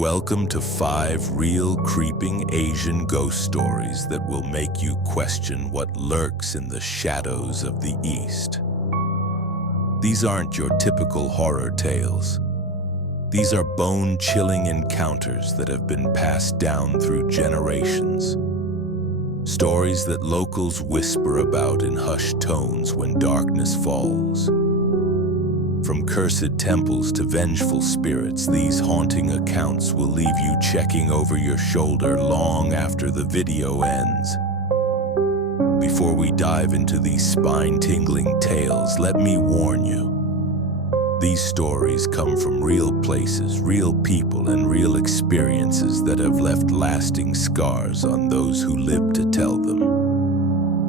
Welcome to 5 real creeping Asian ghost stories that will make you question what lurks in the shadows of the East. These aren't your typical horror tales. These are bone-chilling encounters that have been passed down through generations. Stories that locals whisper about in hushed tones when darkness falls. From cursed temples to vengeful spirits, these haunting accounts will leave you checking over your shoulder long after the video ends. Before we dive into these spine-tingling tales, let me warn you. These stories come from real places, real people, and real experiences that have left lasting scars on those who live to tell them.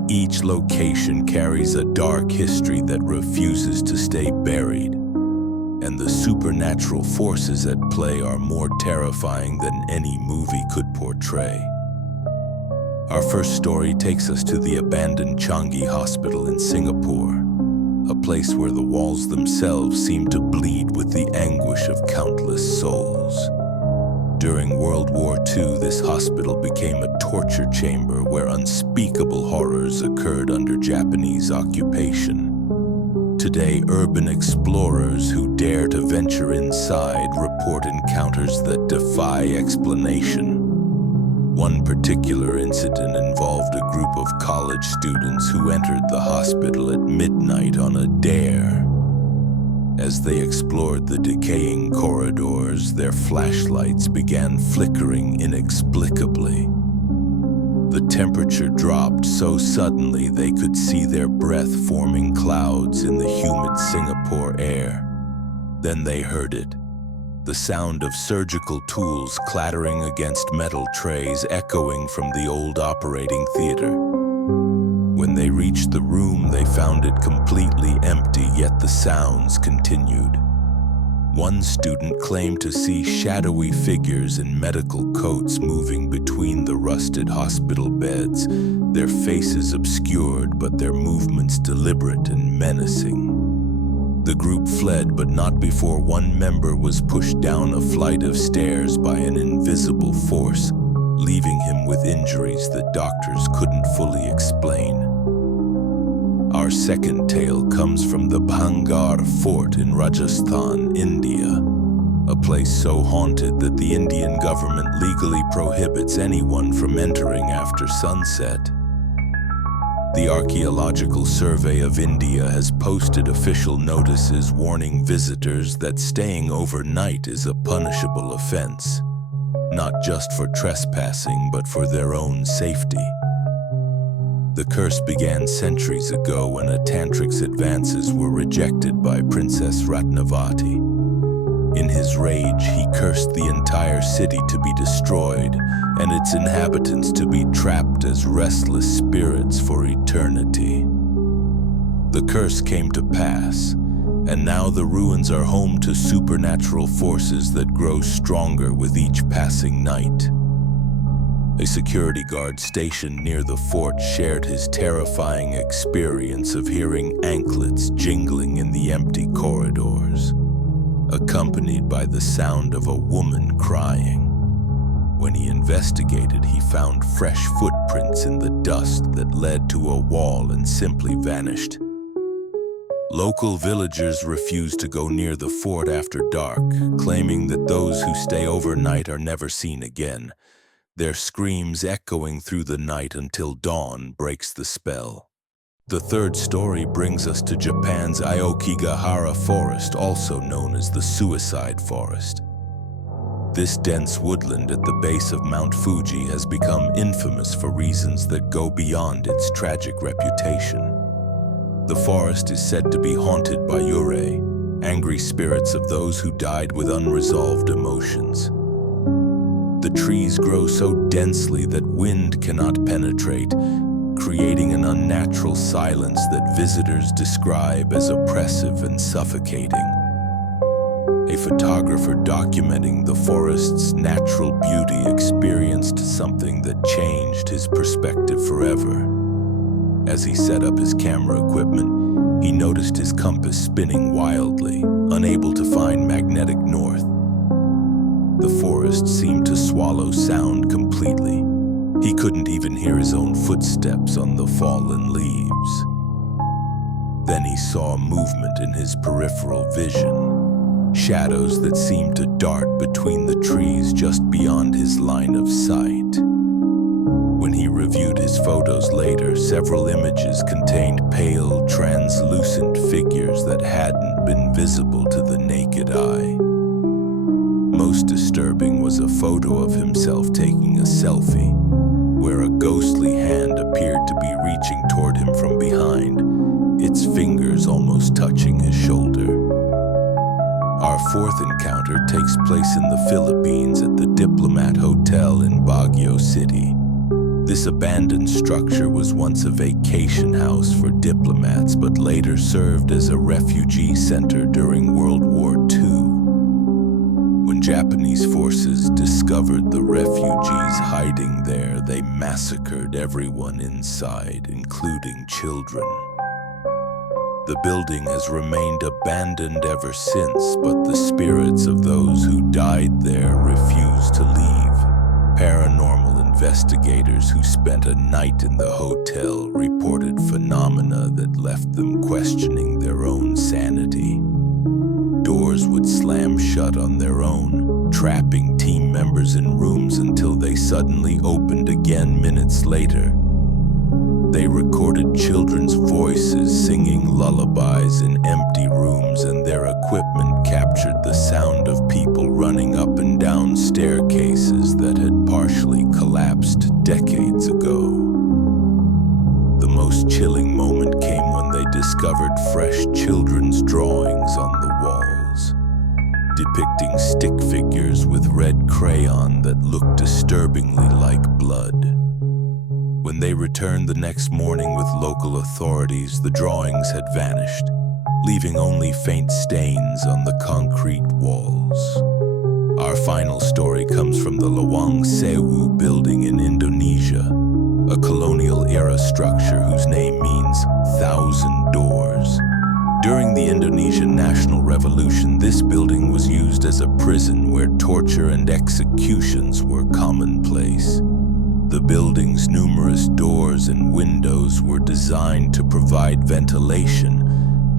Each location carries a dark history that refuses to stay buried, and the supernatural forces at play are more terrifying than any movie could portray. Our first story takes us to the abandoned Changi Hospital in Singapore, a place where the walls themselves seem to bleed with the anguish of countless souls. During World War II, this hospital became a torture chamber where unspeakable horrors occurred under Japanese occupation. Today, urban explorers who dare to venture inside report encounters that defy explanation. One particular incident involved a group of college students who entered the hospital at midnight on a dare. As they explored the decaying corridors, their flashlights began flickering inexplicably. The temperature dropped so suddenly they could see their breath forming clouds in the humid Singapore air. Then they heard it, the sound of surgical tools clattering against metal trays echoing from the old operating theater. When they reached the room, they found it completely empty, yet the sounds continued. One student claimed to see shadowy figures in medical coats moving between the rusted hospital beds, their faces obscured but their movements deliberate and menacing. The group fled, but not before one member was pushed down a flight of stairs by an invisible force, leaving him with injuries that doctors couldn't fully explain. Our second tale comes from the Bhangarh Fort in Rajasthan, India, a place so haunted that the Indian government legally prohibits anyone from entering after sunset. The Archaeological Survey of India has posted official notices warning visitors that staying overnight is a punishable offense, not just for trespassing but for their own safety. The curse began centuries ago when a tantric's advances were rejected by Princess Ratnavati. In his rage, he cursed the entire city to be destroyed and its inhabitants to be trapped as restless spirits for eternity. The curse came to pass, and now the ruins are home to supernatural forces that grow stronger with each passing night. A security guard stationed near the fort shared his terrifying experience of hearing anklets jingling in the empty corridors, accompanied by the sound of a woman crying. When he investigated, he found fresh footprints in the dust that led to a wall and simply vanished. Local villagers refused to go near the fort after dark, claiming that those who stay overnight are never seen again, their screams echoing through the night until dawn breaks the spell. The third story brings us to Japan's Aokigahara Forest, also known as the Suicide Forest. This dense woodland at the base of Mount Fuji has become infamous for reasons that go beyond its tragic reputation. The forest is said to be haunted by yurei, angry spirits of those who died with unresolved emotions. The trees grow so densely that wind cannot penetrate, creating an unnatural silence that visitors describe as oppressive and suffocating. A photographer documenting the forest's natural beauty experienced something that changed his perspective forever. As he set up his camera equipment, he noticed his compass spinning wildly, unable to find magnetic north. The forest seemed to swallow sound completely. He couldn't even hear his own footsteps on the fallen leaves. Then he saw movement in his peripheral vision, shadows that seemed to dart between the trees just beyond his line of sight. When he reviewed his photos later, several images contained pale, translucent figures that hadn't been visible to the naked eye. Most disturbing was a photo of himself taking a selfie, where a ghostly hand appeared to be reaching toward him from behind, its fingers almost touching his shoulder. Our fourth encounter takes place in the Philippines at the Diplomat Hotel in Baguio City. This abandoned structure was once a vacation house for diplomats, but later served as a refugee center during World War II. When Japanese forces discovered the refugees hiding there, they massacred everyone inside, including children. The building has remained abandoned ever since, but the spirits of those who died there refuse to leave. Paranormal investigators who spent a night in the hotel reported phenomena that left them questioning their own sanity. Doors would slam shut on their own, trapping team members in rooms until they suddenly opened again minutes later. They recorded children's voices singing lullabies in empty rooms, and their equipment captured the sound of people running up and down staircases that had partially collapsed decades ago. The most chilling moment came when they discovered fresh children's drawings on the walls, depicting stick figures with red crayon that looked disturbingly like blood. When they returned the next morning with local authorities, the drawings had vanished, leaving only faint stains on the concrete walls. Our final story comes from the Lawang Sewu building in Indonesia, a colonial-era structure whose name means 1,000 doors. During the Indonesian National Revolution, this building was used as a prison where torture and executions were commonplace. The building's numerous doors and windows were designed to provide ventilation,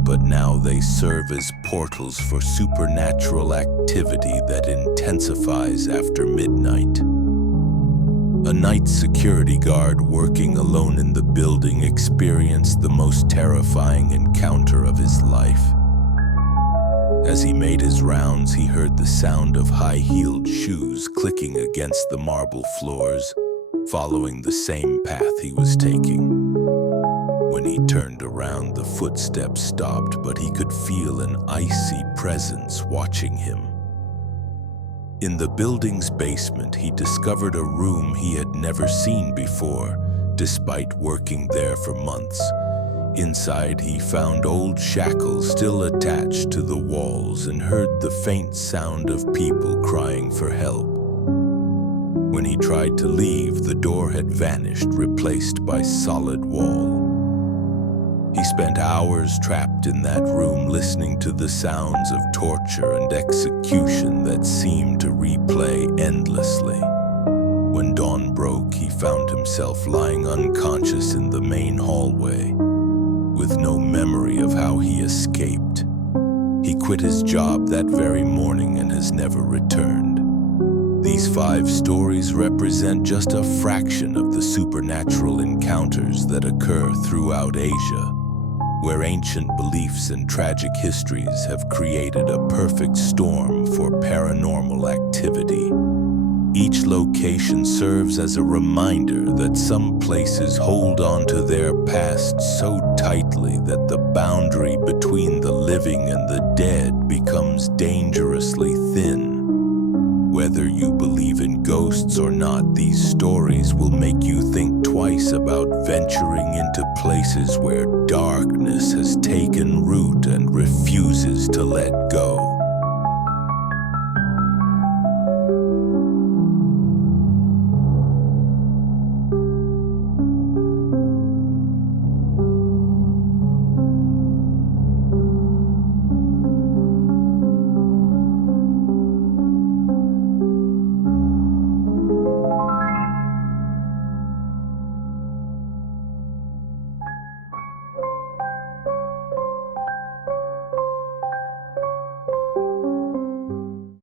but now they serve as portals for supernatural activity that intensifies after midnight. A night security guard working alone in the building experienced the most terrifying encounter of his life. As he made his rounds, he heard the sound of high-heeled shoes clicking against the marble floors, following the same path he was taking. When he turned around, the footsteps stopped, but he could feel an icy presence watching him. In the building's basement, he discovered a room he had never seen before, despite working there for months. Inside, he found old shackles still attached to the walls and heard the faint sound of people crying for help. When he tried to leave, the door had vanished, replaced by solid wall. He spent hours trapped in that room, listening to the sounds of torture and execution that seemed to replay endlessly. When dawn broke, he found himself lying unconscious in the main hallway, with no memory of how he escaped. He quit his job that very morning and has never returned. These 5 stories represent just a fraction of the supernatural encounters that occur throughout Asia, where ancient beliefs and tragic histories have created a perfect storm for paranormal activity. Each location serves as a reminder that some places hold on to their past so tightly that the boundary between the living and the dead becomes dangerously thin. Whether you believe in ghosts or not, these stories will make you think twice about venturing into places where darkness has taken root and refuses to let go.